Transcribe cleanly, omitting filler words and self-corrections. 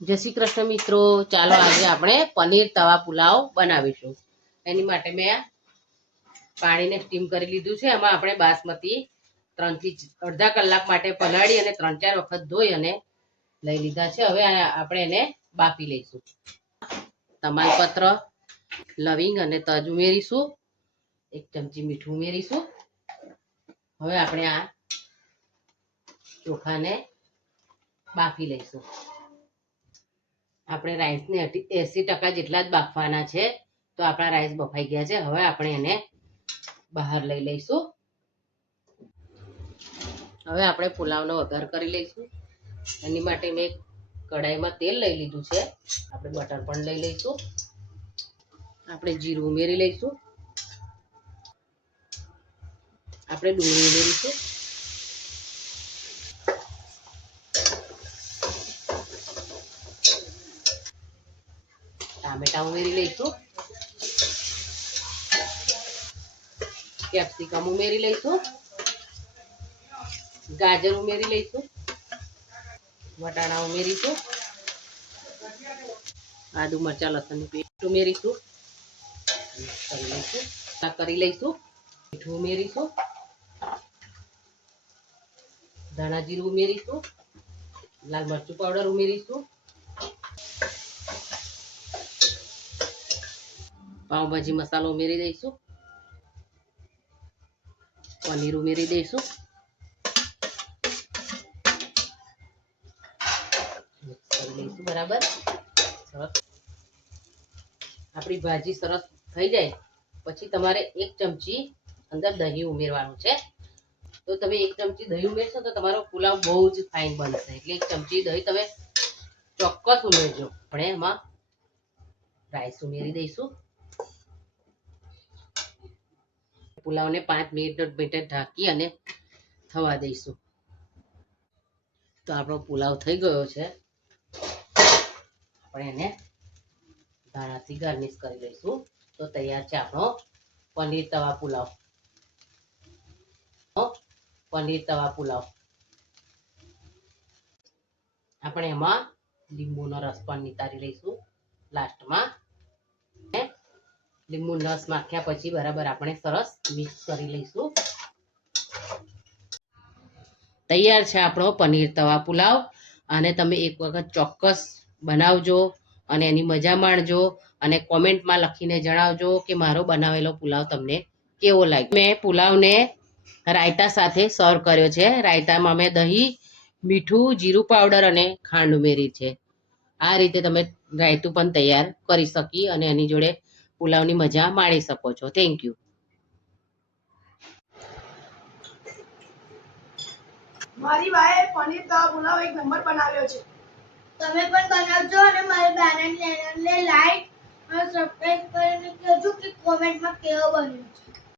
જય શ્રી કૃષ્ણ મિત્રો, ચાલો આજે આપણે પનીર તવા પુલાવ બનાવીશું. એની માટે મેં પાણીને સ્ટીમ કરી લીધું છે. એમાં આપણે બાસમતી 3 થી અડધા કલાક માટે પલાળી અને 3-4 વખત ધોઈ અને લઈ લીધા છે. હવે આપણે એને બાફી લઈશું. તમાલપત્ર, લવિંગ અને તજ ઉમેરીશું. 1 ચમચી મીઠું ઉમેરીશું. હવે આપણે આ ચોખાને બાફી લઈશું. આપણે રાઈસને 80% જેટલા જ બાફવાના છે. તો આપણા રાઈસ બફાઈ ગયા છે. હવે આપણે એને બહાર લઈ લઈશું. હવે આપણે પુલાવનો વઘાર કરી લઈશું. એની માટે મેં કઢાઈમાં તેલ લઈ લીધું છે. આપણે બટર પણ લઈ લઈશું. આપણે જીરું ઉમેરી લઈશું. આપણે ડુંગળી ઉમેરીશું. ટામેટા ઉમેરી લઈશું. કેપ્સિકમ ઉમેરી લઈશું. ગાજર ઉમેરી લઈશું. વટાણા ઉમેરીશું. આદુ મરચા લસણની પેસ્ટ ઉમેરીશું. કરી લઈશું. મીઠું ઉમેરીશું. ધાણા જીરું ઉમેરીશું. લાલ મરચું પાવડર ઉમેરીશું. પાવભાજી મસાલો ઉમેરી દઈશું. પનીર ઉમેરી દઈશું. કરી લઈશું બરાબર. સરસ આપણી ભાજી સરસ થઈ જાય પછી તમારે 1 ચમચી અંદર દહીં ઉમેરવાનું છે. તો તમે 1 ચમચી દહીં ઉમેરશો તો તમારો પુલાવ બહુ જ ફાઇન બનશે. એટલે 1 ચમચી દહીં તમે ચોક્કસ ઉમેરજો. આપણે એમાં રાઈસ ઉમેરી દઈશું. પુલાવને 5 મિનિટ ઢાંકી અને થવા દઈશું. તો આપણો પુલાવ થઈ ગયો છે. આપણે એને ધાણાથી ગાર્નિશ કરી લઈશું. તો તૈયાર છે આપણો પનીર તવા પુલાવ. આપણે એમાં લીંબુનો રસ પણ નિતારી લઈશું લાસ્ટમાં. લીંબુનો રસ નાખ્યા પછી બરાબર આપણે સરસ મિક્સ કરી લઈશું. તૈયાર છે આપણો પનીર તવા પુલાવ. અને તમે એક વખત ચોક્કસ બનાવજો અને એની મજા માણજો અને કોમેન્ટમાં લખીને જણાવજો કે મારો બનાવેલો પુલાવ તમને કેવો લાગ્યો. મેં પુલાવને રાયતા સાથે સર્વ કર્યો છે. રાયતામાં મેં દહીં, મીઠું, જીરું પાવડર અને ખાંડ ઉમેરી છે. આ રીતે તમે રાયતું પણ તૈયાર કરી શકી અને એની જોડે પુલાવની મજા માણી શકો છો. Thank you. મારી બાએ પનીર તવા પુલાવ 1 નંબર બનાવ્યો છે. તમે પણ બનાવજો અને મારી બાની ચેનલને લાઈક અને સબસ્ક્રાઇબ કરીને કહેજો કે કોમેન્ટમાં કેવો બન્યો છે.